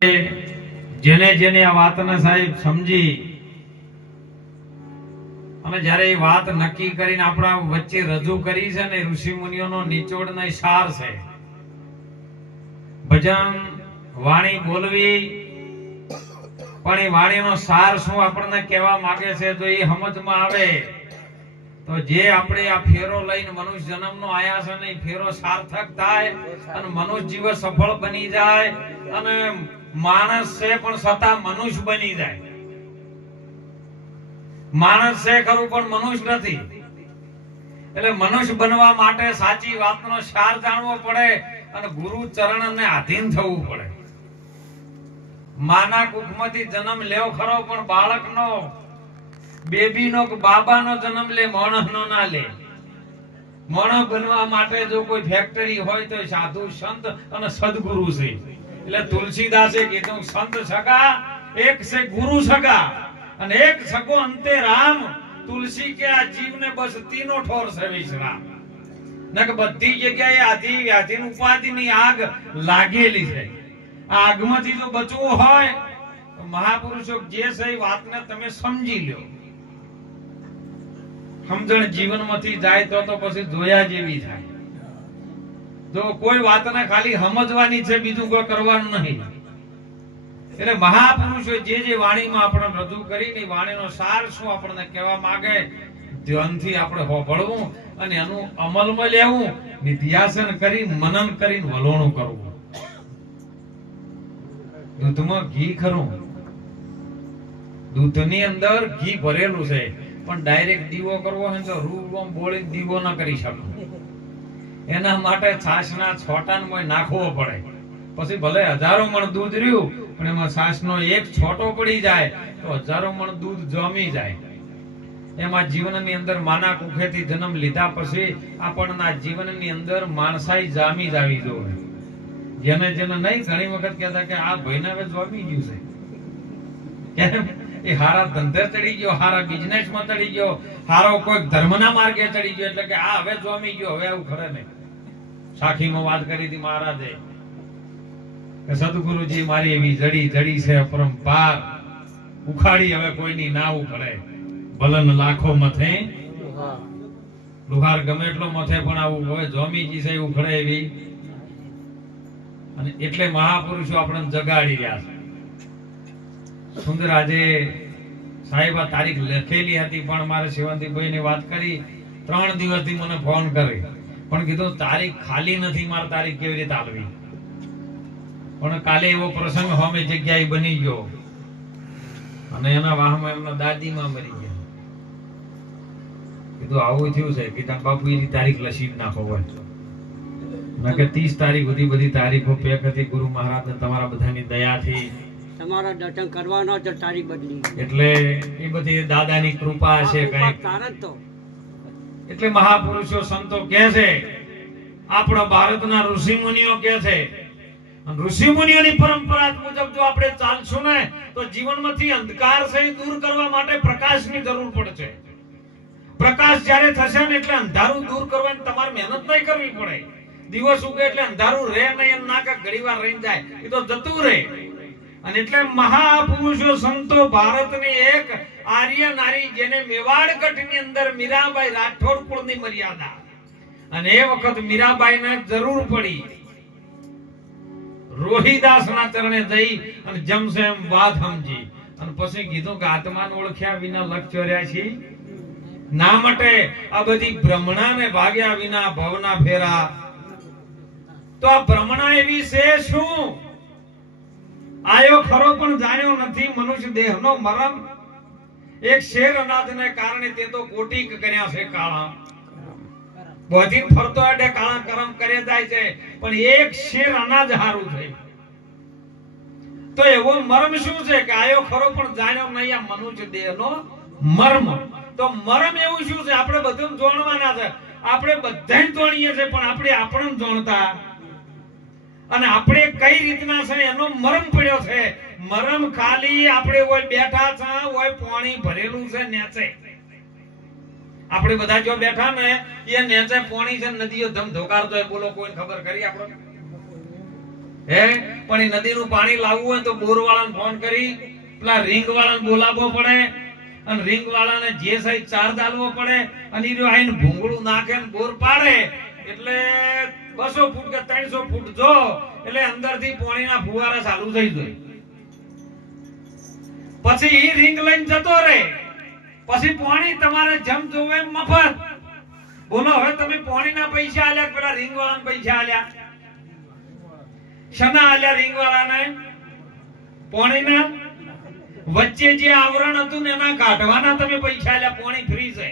જેને જેને આ વાતને સાહેબ સમજી અને જ્યારે એ વાત નક્કી કરીને આપણા વચ્ચે રજૂ કરી છે ને ઋષિ મુનિઓનો નિચોડ ને સાર છે. ભજન વાણી બોલવી પણ એ વાણીનો સાર શું આપણને કહેવા માંગે છે તો એ સમજમાં આવે તો જે આપણે આ ફેરો લઈને મનુષ્ય જન્મનો આયા છે ને એ ફેરો સાર્થક થાય અને મનુષ્ય જીવન સફળ બની જાય અને માણસ છે પણ છતાં મનુષ્ય બની જાય. માણસ છે ખરું પણ મનુષ્ય નથી. એટલે મનુષ્ય બનવા માટે સાચી વાતનો સાર જાણવો પડે અને ગુરુ ચરણને આધીન થવું પડે. માના કુખમાંથી જન્મ લેવો ખરો પણ બાળકનો બેબીનો કે બાબાનો જન્મ લે, માણસનો ના લે. માણસ બનવા માટે જો કોઈ ફેક્ટરી હોય તો સાધુ સંત અને સદગુરુ છે. એટલે તુલસીદાસે કીધું સંત સગા એક છે ગુરુ સગા અને એક સગો અંતે રામ. તુલસી કે આ જીવને બસ તીનો ઠોર છે વિશ્રામ. નક બધી જગ્યાએ આધિ વ્યાધિની ઉપાધિની આગ લાગેલી છે. આ આગમાંથી જો બચવું હોય તો મહાપુરુષો જે છે એ વાતને તમે સમજી લ્યો. સમજણ જીવનમાંથી જાય તો પછી જોયા જેવી થાય. જો કોઈ વાતને ખાલી સમજવાની છે, બીજું કોઈ કરવાનું નહીં. એટલે મહાપુરુષો જે વાણીમાં આપણે રજૂ કરીને વાણીનો સાર શું આપણને કહેવા માંગે ધ્યાનથી આપણે હોભળવું અને એનું અમલમાં લેવું, નિધ્યાસન કરી મનન કરીને વલોણું કરવું. દૂધમાં ઘી ખરું, દૂધની અંદર ઘી ભરેલું છે પણ ડાયરેક્ટ દીવો કરવો હોય તો રૂ બોળી દીવો ન કરી શકો. એના માટે છાશના છોટામાં નાખવો પડે. પછી ભલે હજારો મણ દૂધ રહ્યું પણ એમાં છાશનો એક છોટો પડી જાય તો હજારો મણ દૂધ જમી જાય. એમાં જીવનની અંદર માના કુખેથી જન્મ લીધા પછી આપણના જીવનની અંદર માણસાઈ જામી જાવી જોઈએ. જેને જેને નહીં ઘણી વખત કહેતા કે આ ભાઈને હવે જામી ગયું છે, કેમ એ હારા ધંધે ચડી ગયો, હારા બિઝનેસમાં ચડી ગયો, હારો કોઈ ધર્મના માર્ગે ચડી ગયો એટલે કે આ હવે જામી ગયો, હવે આવું ખરે નહીં. સાખીમાં વાત કરી હતી મહારાજે કે સદગુરુજી મારી એવી જડી છે અપરંપાર, ઉખાડી હવે કોઈની ના ઉખડે. ભલન લાખો મથે લુહાર ગમે એટલો મથે પણ આવું હવે જોમીજી છે ઉખડે એવી. અને એટલે મહાપુરુષો આપણને જગાડી રહ્યા છે. સુંદર આજે સાહેબ આ તારીખ લખેલી હતી પણ મારે શિવંતીભાઈ ની વાત કરી 3 દિવસથી મને ફોન કરી પણ કીધું તારીખ ખાલી નથી, મારે તારીખ કેવી રીતે આલવી. પણ કાલે એવો પ્રસંગ હોમે જગ્યાએ બની ગયો અને એના વાહમાં એમના દાદીમાં મરી ગયા. કીધું આવું થયું છે કે તાર બાપુ એની તારીખ લસી નાખો હોય કે 30 તારીખ સુધી બધી તારીખો પેક હતી. ગુરુ મહારાજ ને તમારા બધાની દયાથી તમારા દર્શન કરવાનો તો તારીખ બદલી એટલે એ બધી દાદાની કૃપા છે કઈ. એટલે મહાપુરુષો સંતો કહે છે, આપણા ભારતના ઋષિ મુનિઓ કહે છે, ઋષિ મુનિઓની પરંપરા મુજબ જો આપણે ચાલશું ને તો જીવનમાંથી અંધકાર છે દૂર કરવા માટે પ્રકાશની જરૂર પડશે. પ્રકાશ જ્યારે થશે ને એટલે અંધારું દૂર કરવાની તમારે મહેનત નહીં કરવી પડે. દિવસ ઉગે એટલે અંધારું રહે નહીં એમ ના કે ઘડીવાર રહી જાય, એ તો જતું રહે. અને એટલે મહાપુરુષો સંતો ભારતની એક આર્ય નારી જેને મેવાડગઢની અંદર મીરાબાઈ રાઠોડ કુળની મર્યાદા અને એ વખત મીરાબાઈને જરૂર પડી રોહિદાસના ચરણે જઈ અને જમશે એમ વાત સમજી અને પછી કીધું કે આત્માને ઓળખ્યા વિના લખ ચોર્યાસી ના માટે આ બધી ભ્રમણાને ભાગ્યા વિના ભવના ફેરા. તો આ ભ્રમણા એવી છે શું? આયો ખરો પણ જાણ્યો નથી મનુષ્ય દેહનો મરમ. એક શેર અનાજને કારણે તે તો કોટીક કર્યા છે કાળા. બધી ફરતો અડે કાળા કરમ કરે જાય છે પણ એક શેર અનાજ હારું છે. તો એવો મર્મ શું છે કે આયો ખરો પણ જાણ્યો નહીં આ મનુષ્ય દેહનો મર્મ. તો મર્મ એવું શું છે? આપણે બધું જાણવાના છે, આપણે બધા જાણીએ છીએ પણ આપણે આપણને જાણતા અને આપણે કઈ રીતના છે એનો મરમ પડ્યો છે. મરમ ખાલી આપણે હોય બેઠા છે, હોય પાણી ભરેલું છે નેચે. આપણે બધા જો બેઠા ને એ નેચે પાણી છે, નદીઓ ધમ ધોકારતો હોય, બોલો કોઈને ખબર કરી આપણે હે પણ એ નદીનું પાણી લાવવું હોય તો બોર વાળાને ફોન કરી પેલા રિંગ વાળાને બોલાવવો પડે અને રિંગ વાળાને જે સહી ચાર્જ આલવો પડે અને ઈ રહ્યો આઈને ભૂંગળું નાખે ને બોર પાડે એટલે 200 ફૂટ કે 300 ફૂટ જો એટલે અંદરથી પાણીના ફુવારા ચાલુ થઈ જાય. પછી ઈ રિંગ લઈને જતો રહે, પછી પાણી તમારે જમ જોવે એમ મફત. બોલો હવે તમે પાણીના પૈસા આલ્યા પેલા રિંગ વાળાને પૈસા આલ્યા? શના આલ્યા રિંગ વાળાને? પાણીના. વચ્ચે જે આવરણ હતું ને એના કાઢવાના તમે પૈસા આલ્યા. પાણી ફ્રી છે.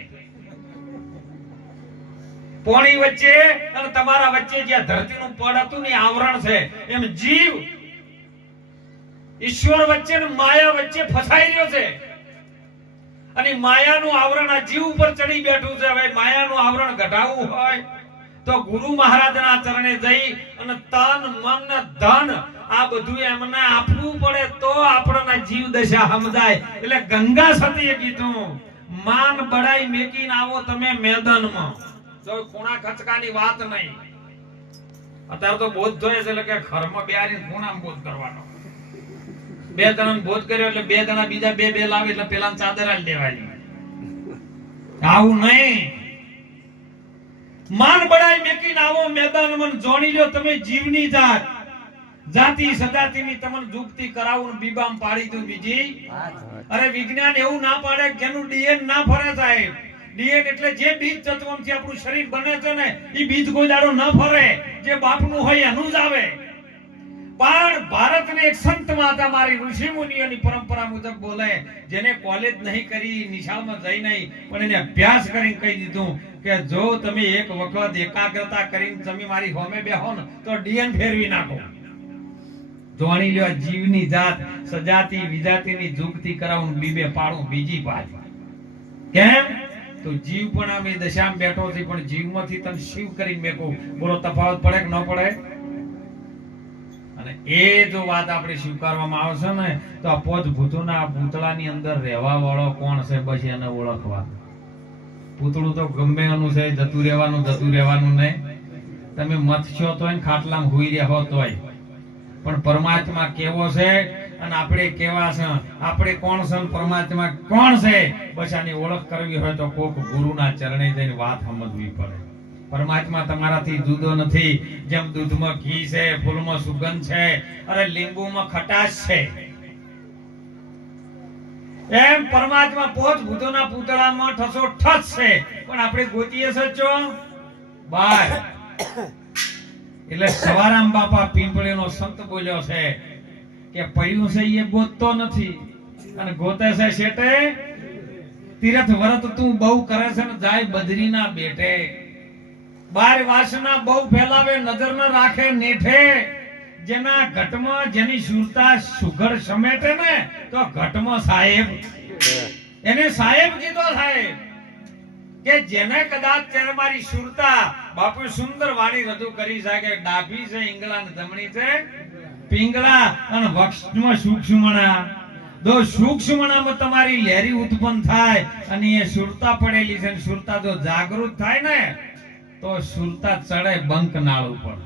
પાણી વચ્ચે અને તમારા વચ્ચે જે ધરતીનું પડ હતું ને આવરણ છે, એમ જીવ ઈશ્વર વચ્ચે ને માયા વચ્ચે ફસાઈ રહ્યો છે અને માયાનું આવરણ આ જીવ ઉપર ચડી બેઠું છે. હવે માયાનું આવરણ ઘટાડવું હોય તો ગુરુ મહારાજના ચરણે જઈ અને તન મન ધન આ બધું એમને આપવું પડે તો આપણને જીવ દશા સમજાય. એટલે ગંગા સતીએ કીધું માન બડાઈ મેકીને આવો તમે મેદાનમાં. જો ખૂણા ખચકાની વાત નહીં. અત્યારે તો બોધ જોઈએ છે એટલે કે ઘરમાં બેહારીને ખૂણામાં બોધ કરવાનો. 2 જણાને બોધ કર્યો એટલે 2 જણા બીજા 2 લાવે એટલે પેલાને ચાદર આલી દેવાની. આવું નહીં. માન બડાઈ મેકીને આવો મેદાનમાં જોણી લ્યો તમે જીવની જાત. જાતિ સજાતિની તમને જુગતી કરાવું બીબામ પાડી દઉં બીજી. અરે વિજ્ઞાન એવું ના પાડે કે એનું ડીએન ના ફરે સાહેબ. ડીએન એટલે જે બીજ તત્વોથી આપણું શરીર બને છે ને એ બીજ કોઈ દાડો ન ફરે. જે બાપનું હોય એનું જ આવે. પણ ભારતને એક સંત માતા મારી ઋષિ મુનિઓની પરંપરા મુજબ બોલે, જેને કોલેજ નહીં કરી, નિશાળમાં જઈ નહીં, પણ એને અભ્યાસ કરીને કહી દીધું કે જો તમે એક વખત એકાગ્રતા કરીને તમે મારી હોમે બેહો ને તો ડીએન ફેરવી નાખો. જોણી લ્યો જીવની જાત સજાતિ વિજાતિની જુગતી કરાવું બીબે પાડું બીજી પાછ. કેમ? તો જીવ પણ આમ એ દશામાં બેઠો છે પણ જીવમાંથી તને શિવ કરીને મેકો. બોલો તફાવત પડે કે ન પડે? અને એ જો વાત આપણે સ્વીકારવામાં આવશે ને તો આ પોત ભૂતોના પૂતળાની અંદર રહેવા વાળો કોણ છે બસ એને ઓળખવા. પૂતળું તો ગમે એનું છે, જતું રહેવાનું ને. તમે મથશો તોય ખાટલામાં હુઈ રહ્યો તોય, પણ પરમાત્મા કેવો છે અને આપણે કેવા છે, આપણે કોણ છે, પરમાત્મા કોણ છે, બસ આની ઓળખ કરવી હોય તો કોક ગુરુના ચરણે જઈને વાત સમજવી પડે. પરમાત્મા તમારાથી જુદો નથી. જેમ દૂધમાં ઘી છે, ફૂલમાં સુગંધ છે, અરે લીંબુમાં ખટાશ છે, એમ પરમાત્મા પોત ભૂતોના પૂતળામાં ઠસો ઠસ છે. પણ આપણે ગોતીએ સચો બાર. એટલે સવારામ બાપા પીંપળીનો સંત બોલ્યો છે કે પૈયું છે એ ગોતતો નથી અને ગોતે છે શેટે. તીરથ વ્રત તું બહુ કરે છે ને જાય બદ્રીના બેટે. 12 વાસના બહુ ફેલાવે નજર ન રાખે નેઠે. જેના ઘટમાં જેની સુરતા સુગર સમેટે ને તો ઘટમાં સાહેબ. એને સાહેબ કીધો સાહેબ કે જેને કદાચ મારી સુરતા બાપુ સુંદર વાણી રજૂ કરી છે કે ડાભી છે ઈંગલા ને જમણી છે પિંગલા અને વક્ષમાં સૂક્ષ્મણા. જો સૂક્ષ્મણામાં તમારી લહેરી ઉત્પન્ન થાય અને એ સુરતા પડેલી છે, સુરતા જો જાગૃત થાય ને તો સુરતા ચડે બંકનાળ ઉપર.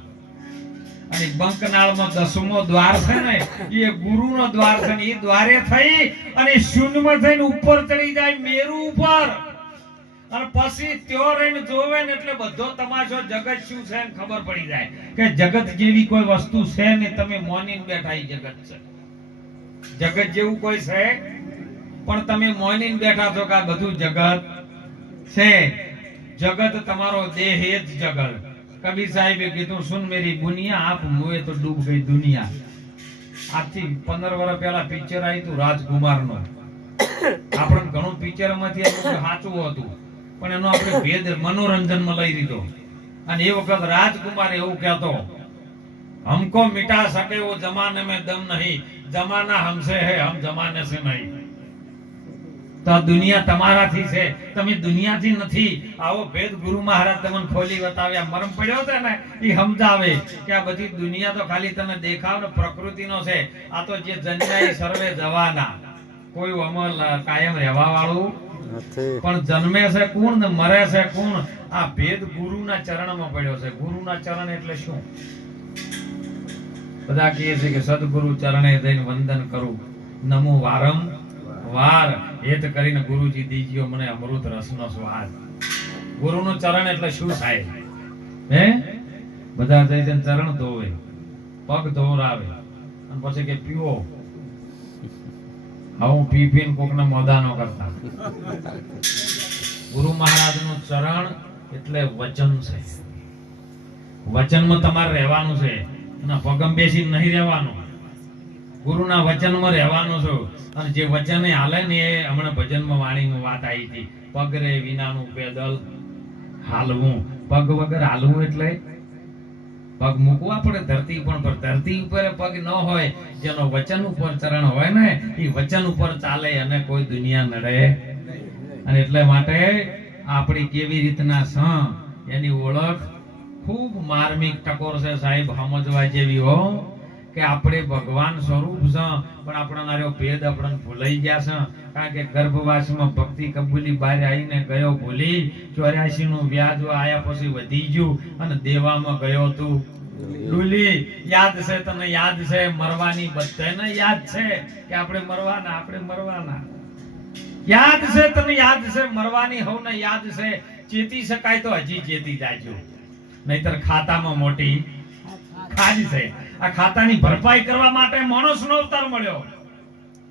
અને બંકનાળમાં 10મો દ્વાર છે ને એ ગુરુનો દ્વાર છે ને એ દ્વારે થઈ અને શૂન્યમાં થઈને ઉપર ચડી જાય મેરુ ઉપર. અને પછી ત્યો રહીને જોવે ને એટલે બધો તમાશો જગત શું છે ને ખબર પડી જાય કે જગત જેવી કોઈ વસ્તુ છે ને. તમે મોનીને બેઠા એ જગત છે. જગત જેવું કોઈ છે પણ તમે મોનીને બેઠા છો કે આ બધું જગત છે. જગત તમારો દેહ એ જ જગત. કબીર સાહેબે કીધું સુન મેરી બુનિયા આપ મુએ તો ડૂબ ગઈ દુનિયા. આજથી 15 વર્ષ પહેલા પિક્ચર આવ્યું હતું રાજકુમારનું. આપણને ઘણું પિક્ચરમાંથી સાચું હતું પણ એનો આપણે ભેદ મનોરંજનમાં લઈ લીધો. અને એ વખત રાજકુમાર એવું કહેતો हमको मिटा सके वो जमाने में दम नहीं, जमाना हमसे है हम जमाने से नहीं. તો આ દુનિયા તમારાથી છે, તમે દુનિયાથી નથી. આવો ભેદ ગુરુ મહારાજ તમને ખોલી બતાવ્યા. મરમ પડ્યો છે ને એ સમજાવે કે આ બધી દુનિયા તો ખાલી તને દેખાવ ને પ્રકૃતિનો છે. આ તો જે જન્મ્યા સર્વે જવાના, કોઈ અમલ કાયમ રહેવા વાળું નથી. પણ જન્મે છે કોણ ને મરે છે કોણ? આ ભેદ ગુરુના ચરણમાં પડ્યો છે. ગુરુના ચરણ એટલે શું? બધા કહે છે કે સદગુરુ ચરણે જઈને વંદન કરું, નમો વારંવાર, હેત કરીને ગુરુજી દીજીઓ મને અમૃત રસનો સ્વાદ. ગુરુનું ચરણ એટલે શું થાય? હે બધા જઈને ચરણ ધોવે, પગ ધોવરાવે અને પછી કે પીવો. હું પી પીને કોકને મોદાનો કરતા. ગુરુ મહારાજનું ચરણ એટલે વચન છે. વચનમાં તમારે રહેવાનું છે, અને પગમ બેસી નહીં રહેવાનું. ગુરુના વચનમાં રહેવાનું છે. અને જે વચન હાલે ને એ હમણાં ભજનમાં વાણીની વાત આવી હતી, પગ રે વિનાનું પેદલ હાલવું. પગ વગર હાલવું એટલે પગ મૂકવા પડે ધરતી પર ધરતી ઉપર પગ ન હોય, જેનો વચન ઉપર ચરણ હોય ને એ વચન ઉપર ચાલે અને કોઈ દુનિયા નડે. અને એટલે માટે આપણી કેવી રીતના સ એની ઓળખ ખૂબ માર્મિક ટકોર છે સાહેબ, સમજવા જેવી હો. કે આપણે ભગવાન સ્વરૂપ છે, પણ આપણા નારો ભેદ આપણને ભૂલાઈ ગયા છે. કારણ કે ગર્ભવાસમાં ભક્તિ કબૂલી બહાર આવીને ગયો ભૂલી, 84 નું વ્યાજ આયા પછી વધી ગયું અને દેવામાં ગયો તું ડૂલી. યાદ છે તને? યાદ છે? મરવાની બધાને યાદ છે કે આપણે મરવાના, આપણે મરવાના. યાદ છે તને? યાદ છે મરવાની? હવને યાદ છે. ચેતી શકાય તો હજી ચેતી જાજો, નહીતર ખાતામાં મોટી ખાજ છે. આ ખાતાની ભરપાઈ કરવા માટે માણસનો અવતાર મળ્યો.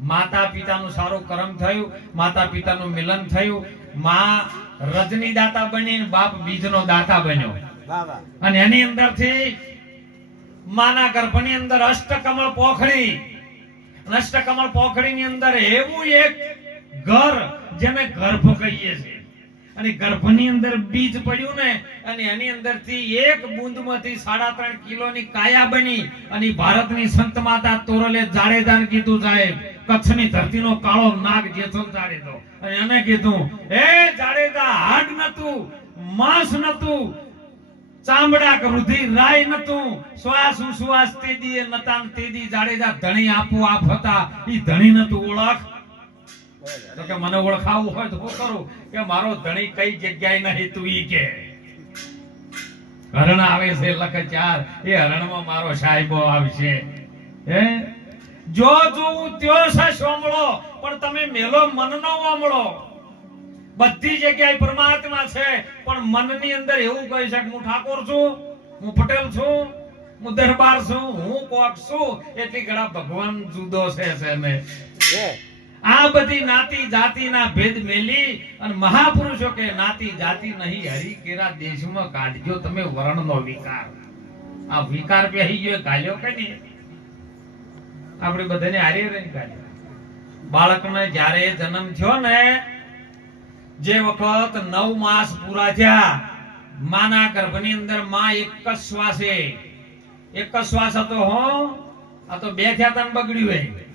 માતા પિતાનું સારું કર્મ થયું, માતા પિતાનું મિલન થયું, માં રજની દાતા બની, બાપ બીજનો દાતા બન્યો. અને એની અંદરથી માના ગર્ભની અંદર અષ્ટકમળ પોખડી, અષ્ટકમળ પોખડીની અંદર એવું એક ઘર જેને ગર્ભ કહીએ છીએ. અને ગર્ભની અંદર બીજ પડ્યું ને, અને એની અંદરથી એક બૂંદમાંથી 3.5 કિલોની કાયા બની. અને ભારતની સંત માતા તોરલે જાડેજાને કીધું, સાહેબ કચ્છની ધરતીનો કાળો નાગ જેસલ જાડેજો, અને એને કીધું, હે જાડેજા, હાડ નતું, માંસ નતું, ચામડા રુધિર રાય નતું, શ્વાસ ઉશ્વાસ તેદી નતા, તેદી જાડેજા ધણી આપો આપ હતા. ઈ ધણી નતું. ઓળખ તો કે મને ઓળખાવું હોય તો હું કરું કે મારો ધણી કઈ જગ્યાએ નહીં તું ઈ કે. હરણ આવે છે લખ 4, એ હરણમાં મારો સાહેબો આવશે. હે જો જોઉં ત્યો છે સોમળો, પણ તમે મેલો મનનો ઓમળો. બધી જગ્યાએ પરમાત્મા છે, પણ મનની અંદર એવું કહી છે કે હું ઠાકોર છું, હું પટેલ છું, હું દરબાર છું, હું કોક છું. એટલી ઘણા ભગવાન જુદો છે ને. આ બધી નાતી જાતિના ભેદ મેલી અને મહાપુરુષો કે નાતી જાતિ નહીં હરી કેરા દેશમાં કાઢજો તમે વર્ણનો વિકાર. આ વિકાર પહેરી ગયો ગાલ્યો કે નહીં? આપણે બધાને હારે રહી ગાલ્યો. બાળકને જ્યારે જન્મ થયો ને, જે વખત 9 માસ પૂરા થયા, માના ગર્ભની અંદર માં એક જ શ્વાસે, એક જ શ્વાસ હતો. હો આ તો 2 થયા તને બગડ્યું હે.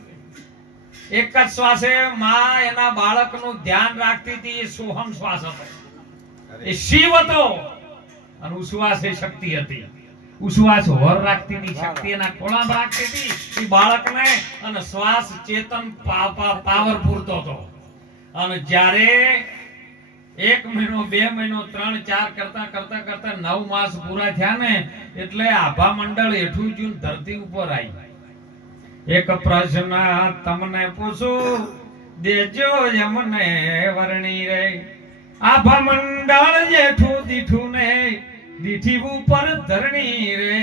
એક જ શ્વાસે માં એના બાળકનું ધ્યાન રાખતી હતી. એ સોહમ શ્વાસ હતો, એ શિવ હતો. અને ઉશ્વાસ એ શક્તિ હતી. ઉશ્વાસ હોર રાખતી હતી, શક્તિ એના ખોળામાં રાખતી હતી એ બાળકને. અને શ્વાસ ચેતન પાવર પૂરતો હતો. અને જ્યારે 1 મહિનો, 2 મહિનો, 3, 4 કરતા કરતા કરતા 9 માસ પૂરા થયા ને, એટલે આભા મંડળ હેઠું જૂન ધરતી ઉપર આવી. એક પ્રશ્ન તમને પૂછું, દેજો એમને વર્ણી રે. આભા મંડળ જેઠું દીઠું ને, દીઠી ઉપર ધરણી રે.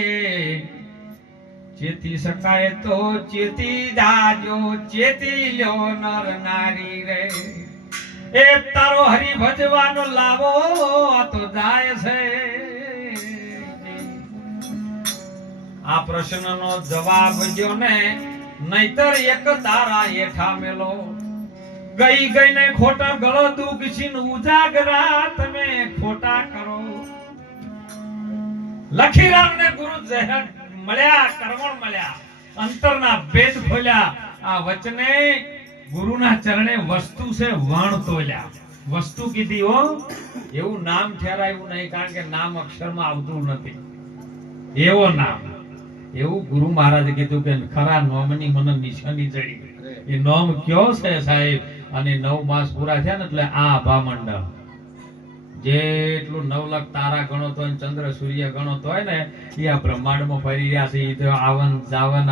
ચેતી શકાય તો ચેતી જાજો, ચેતી લ્યો નર નારી રે. એ તારો હરી ભજવાનો લાવો તો જાય છે. આ પ્રશ્નનો જવાબ જો ને, નહીતર એક તારા હેઠા મેલો. ગઈ ગઈને ખોટા ગળો દુઃખ છીન ઉજાગરા તમે ખોટા કરો. લખીરામ ને ગુરુ જહેર મળ્યા, કર્મણ મળ્યા, અંતરના ભેદ ખોલ્યા. આ વચને ગુરુના ચરણે વસ્તુ છે વણ તોલ્યા. વસ્તુ કીધી હો, એવું નામ ઠેરાયું નહીં, કારણ કે નામ અક્ષરમાં આવતું નથી. એવો નામ, એવું ગુરુ મહારાજે કીધું કે ખરા નોમની મને નિશાની ચડી. એ નોમ કયો છે સાહેબ? અને 9 માસ પૂરા થયા ને એટલે આ આભા મંડળ જેટલું 9 લાખ તારા ગણો તો હોય, ચંદ્ર સૂર્ય ગણો તો હોય ને, એ આ બ્રહ્માંડમાં ફરી રહ્યા છે. એ તો આવન જાવન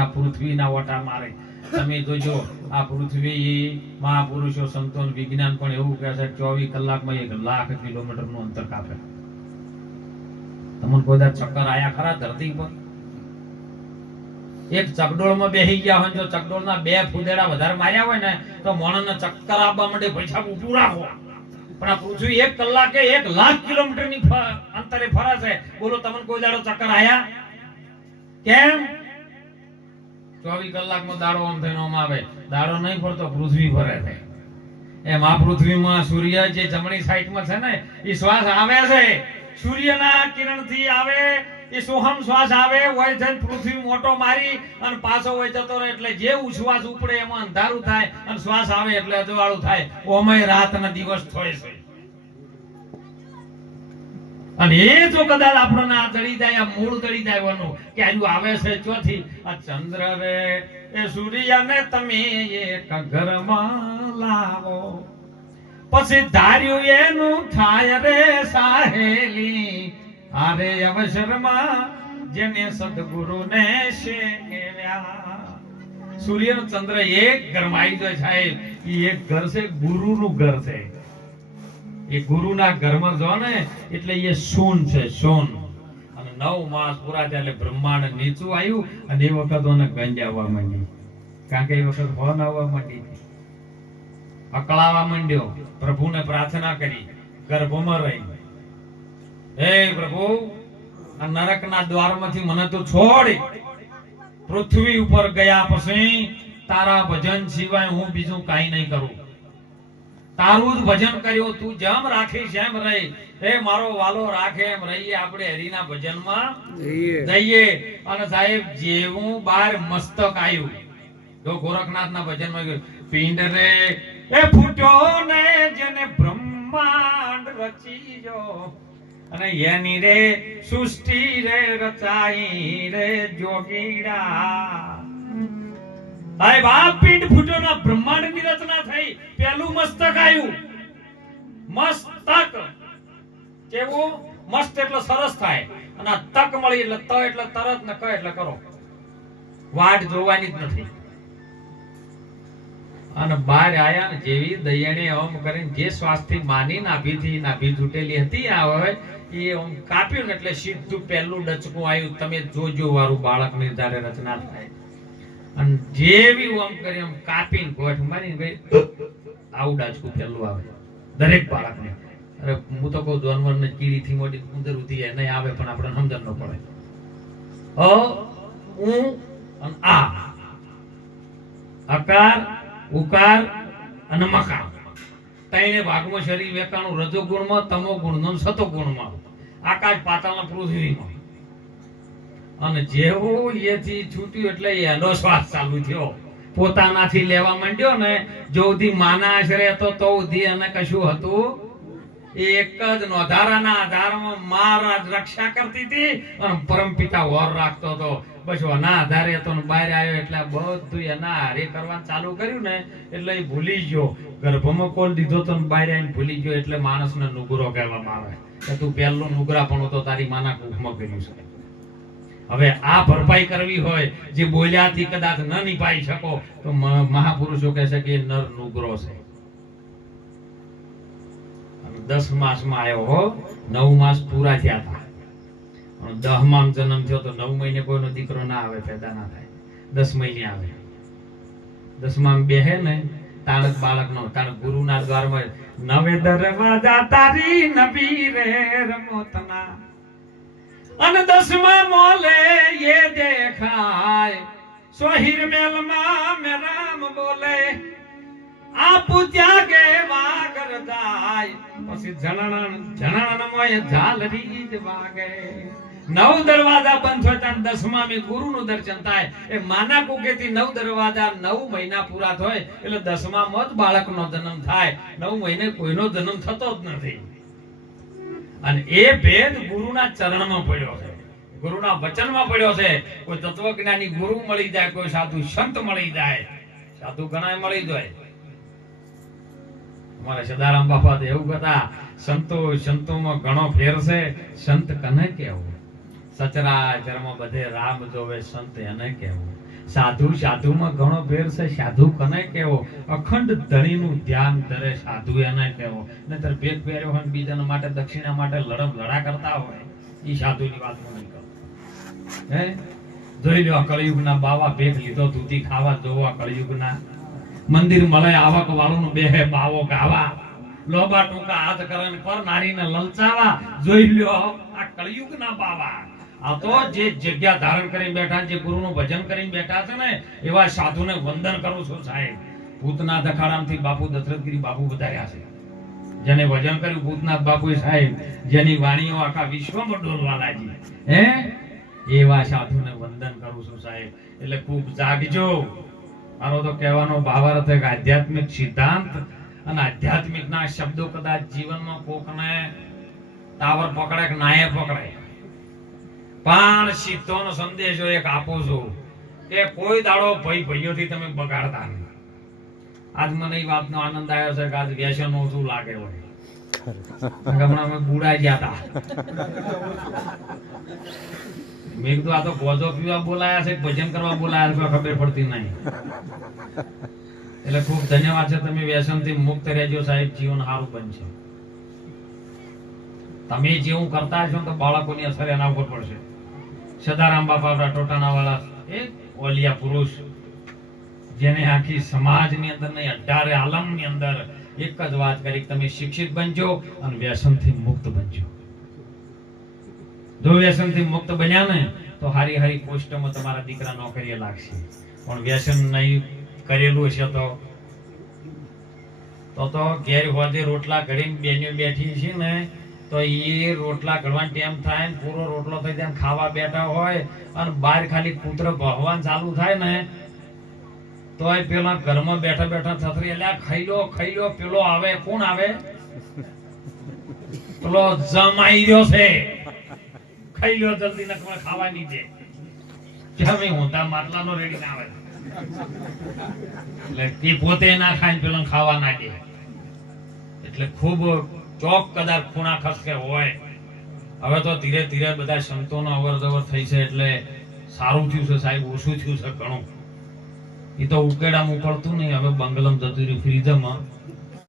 આ પૃથ્વીના ઓટા મારે. તમે જોજો, આ પૃથ્વી મહાપુરુષો સંતો વિજ્ઞાન પણ એવું કહે છે 24 કલાકમાં 1 લાખ કિલોમીટરનું અંતર કાપે. તમને કોઈ દા ચક્કર આયા ખરા ધરતી પર? એક ચકડોળમાં બેસી ગયા હોય, જો ચકડોળના 2 ફૂદેડા વધારે માર્યા હોય ને તો મોણને ચક્કર આવવા માંડે. પૈસા ઊભું રાખો. પણ આ પૃથ્વી 1 કલાકે 1 લાખ કિલોમીટરની અંતરે ફરે છે. બોલો તમને કોઈ દાડો ચક્કર આયા? કેમ? 24 કલાકમાં દાડો આમ થઈને આમ આવે. દાડો નહીં ફરતો, પૃથ્વી ફરે છે. એમ આ પૃથ્વીમાં સૂર્ય જે જમણી સાઈડમાં છે ને, એ શ્વાસ આવે છે. સૂર્યના કિરણથી આવે એ સોહમ શ્વાસ આવે, હોય જઈને પૃથ્વી મોટો મારી અને પાછો હોય જતો રહે. એટલે જે ઉશ્વાસ ઉપડે એમાં અંધારું થાય અને શ્વાસ આવે એટલે અજવાળું થાય. ઓમય રાત અને દિવસ થાય છે. અને એ જો કદાચ આપણને આ દળી જાય, આ મૂળ દળી જાય કે આનું આવે છે ચોથી આ ચંદ્ર રે એ સૂર્યને તમે એક ઘરમાં લાવો, પછી ધાર્યું એનું થાય રે સાહેલી. આરે અવસરમાં જેને સદગુરુને શેક્યા. સૂર્યનો ચંદ્ર એક ઘરમાં આવી જાય સાહેબ. એ એક ઘર છે, ગુરુનું ઘર છે. એ ગુરુના ઘરમાં જો ને એટલે એ શૂન છે, શૂન. અને 9 માસ પૂરા થયા એટલે બ્રહ્માંડ નીચું આવ્યું અને એ વખત ઓને ગંજ આવવા માંડી. કારણ કે એ વખત ફોન આવવા માંડી, અકળાવા માંડ્યો. પ્રભુને પ્રાર્થના કરી, ગર્ભમાં રહી, હે પ્રભુ આ નરકના દ્વારમાંથી મને તો છોડ. પૃથ્વી ઉપર ગયા પછી તારા ભજન સિવાય હું બીજું કાઈ નહીં કરું. તારું જ ભજન કર્યું, તું જેમ રાખીશ એમ રહી. હે મારો વાલો રાખે એમ રહીએ. આપણે હરિના ભજનમાં જઈએ. અને સાહેબ જેવું બાર મસ્તક આવ્યું, જો ગોરખનાથના ભજનમાં ગયું, પિંડ રે એ ફૂટ્યો ને જેને બ્રહ્માંડ રચીજો, અને એની રે સૃષ્ટિ રે રચાઈ રે જોગીડા. સાહેબ આ પિંડ ફૂટ્યો ના બ્રહ્માંડની રચના થઈ. પહેલું મસ્તક આવ્યું. મસ્તક કેવું? મસ્ત એટલે સરસ થાય, અને આ તક મળી એટલે ત એટલે તરત ને ક એટલે કરો. વાટ જોવાની જ નથી. અને બહાર આયા ને જેવી દયાને ઓમ કરીને જે શ્વાસથી માની નાભી તૂટેલી હતી આ હોય એ ઓમ કાપ્યું ને એટલે સીધું પહેલું ડચકું આવ્યું. તમે જોજો વાળું બાળકની જ્યારે રચના થાય. અને જેવી ઓમ કરી ઓમ કાપીને ગોઠ મારી ગઈ, આવું ડચકું પહેલું આવે દરેક બાળકને. અરે હું તો કહું જાનવરને કીડીથી મોટી ઉંદર ઉધી નહીં આવે, પણ આપણે સમજણ ન પડે. અ ઉ અને આ અકાર ઉકાર અને મકાર ત્રણે ભાગમાં શરીર વેકાણું. રજો ગુણમાં, તમો ગુણમાં, સતો ગુણમાં, આકાશ પાતાળના પૃથ્વીમાં. અને જેવું એથી છૂટ્યું એટલે એનો શ્વાસ ચાલુ થયો. પોતાનાથી લેવા માંડ્યો ને જો સુધી માના આશરે હતો તો સુધી અને કશું હતું. એક જ નોધારાના આધારમાં મારા રક્ષા કરતી હતી અને પરમપિતા વર રાખતો હતો. બસ એના આધારે હતો ને બહાર આવ્યો એટલે બધું એના હારે કરવાનું ચાલુ કર્યું ને એટલે એ ભૂલી ગયો. ગર્ભમાં કોલ દીધો તો બહાર આવીને ભૂલી ગયો. એટલે માણસને નુગરો કહેવામાં આવે કે તું પહેલું નુગરા પણ તો તારી માના કુખમાં કર્યું છે. હવે આ ભરપાઈ કરવી હોય, જે બોલ્યાથી કદાચ ન નિભાઈ શકો, તો મહાપુરુષો કહે છે કે નર નુગરો છે. 10 માસમાં આવ્યો હો, 9 માસ પૂરા થયા હતા. 10માં જન્મ થયો તો 9 મહિને કોઈનો દીકરો ના આવે, પેદા ના થાય. 10 મહિને આવે. 10માં બેહે ને તાણક બાળક નો, તાણક ગુરુના દ્વારમાં નવે દરવાજા તારી નબી રે રમોતના, અને 10માં મોલે એ દેખાય સોહિર મેલમાં મે રામ બોલે. આપુ ત્યાગે વાગર જાય, પછી જણણમય ઝાલરી જ વાગે. 9 દરવાજા બંધ હોય ત્યાં 10માં મે ગુરુનું દર્શન થાય. એ માના કુકેથી 9 દરવાજા 9 મહિના પૂરા થાય એટલે 10માં જ બાળકનો જન્મ થાય. 9 મહિને કોઈનો જન્મ થતો જ નથી. અને એ ભેદ ગુરુના ચરણમાં પડ્યો છે, ગુરુના વચનમાં પડ્યો છે. કોઈ તત્વજ્ઞાની ગુરુ મળી જાય, કોઈ સાધુ સંત મળી જાય, સાધુ ઘણા મળી જાય. અમારા સદારામ બાપા તો એવું કહેતા, સંતોમાં ઘણો ફેર છે, સંત કને કહેવું? સચરાચરમાં બધે રામ જોવે, સંત એને કહેવું. સાધુમાં ઘણો ફેર છે, સાધુ કને કહેવો? અખંડ ધણીનું ધ્યાન ધરે, સાધુ એને કહેવો. નહીતર ભેદ પહેર્યો હોય બીજાના માટે દક્ષિણા માટે લડા કરતા હોય, એ સાધુની વાત નહીં કરો. હે જોઈ લો, કળિયુગના બાવા ભેદ લીધો ધૂતી ખાવા, જોવા કળિયુગના મંદિર મળે આવક વાળું બેહે બાવો ગાવા, લોબા ટૂંકા હાથ કરે પર નારીને લલચાવા. જોઈ લ્યો આ કળિયુગના બાવા. આ તો જે જગ્યા ધારણ કરીને બેઠા, જે ગુરુનું ભજન કરીને બેઠા છે ને, એવા સાધુને વંદન કરું છું સાહેબ. ભૂતનાથ અખાડામાંથી બાપુ દશરથગીરી બાપુ વધાર્યા છે, જેને ભજન કર્યું ભૂતનાથ બાપુ સાહેબ, જેની વાણીઓ આખા વિશ્વમાં ડોલવા લાગી. હે એવા સાધુને વંદન કરું છું સાહેબ. એટલે ખૂબ જાગજો. મારો તો કહેવાનો ભાવાર્થ છે કે આધ્યાત્મિક સિદ્ધાંત અને આધ્યાત્મિક ના શબ્દો કદાચ જીવનમાં કોકને ટાવર પકડે કે નાયે પકડે, પણ સીધોનો સંદેશો એક આપું છું કે કોઈ દાડો ભાઈઓથી તમે બગાડતા નહીં. આજ મને એ વાતનો આનંદ આવ્યો છે કે આજ વ્યસન ઓછું લાગે હોય. હમણાં અમે બુડા ગયા હતા, મેં કીધું આ તો ગોજો પીવા બોલાયા છે, ભજન કરવા બોલાયા છે, ખબર પડતી નહીં. એટલે ખૂબ ધન્યવાદ છે, તમે વ્યસનથી મુક્ત રહેજો સાહેબ, જીવન સારું બનશે. તમે જેવું કરતા હશો તો બાળકોની અસર એના ઉપર પડશે. સદારામ બાપા ટોટાના વાળા એક ઓલિયા પુરુષ, જેને આખી સમાજની અંદર નહીં 18 આલમની અંદર એક જ વાત કરી, તમે શિક્ષિત બનજો અને વ્યસનથી મુક્ત બનજો. જો વ્યસનથી મુક્ત બન્યા ને તો હારી હારી પોસ્ટમાં તમારા દીકરા નોકરીએ લાગશે. પણ વ્યસન નહીં કરેલું હશે તો ઘેર હોદે રોટલા ઘડીને બેનીઓ બેઠી છે ને, તો એ રોટલા ઘડવાનો ટાઈમ થાય ને પૂરો રોટલો થઈ જાય, ખાવા બેઠા હોય અને બહાર ખાલી પુત્ર ભગવાન ચાલુ થાય ને, તો પેલા ઘરમાં બેઠા બેઠા થથરી એટલે ખાઈ લો પેલો આવે. કોણ આવે? પેલો જમાઈ રહ્યો છે, ખાઈ લો જલ્દી, નકમાં ખાવા નહીં દે. જમે હોતા માટલાનો રેડી ના આવે, એટલે તે પોતે ના ખાય પેલા ખાવા ના દે. એટલે ખૂબ ચોક કદાચ ખૂણા ખસકે હોય. હવે તો ધીરે ધીરે બધા સંતોનો અવર જવર થઈ છે, એટલે સારું થયું છે સાહેબ, ઓછું થયું છે ઘણું. એ તો ઉકેડા ઉકળતું નહીં, હવે બંગલમ જતું રહ્યું ફ્રીઝમાં.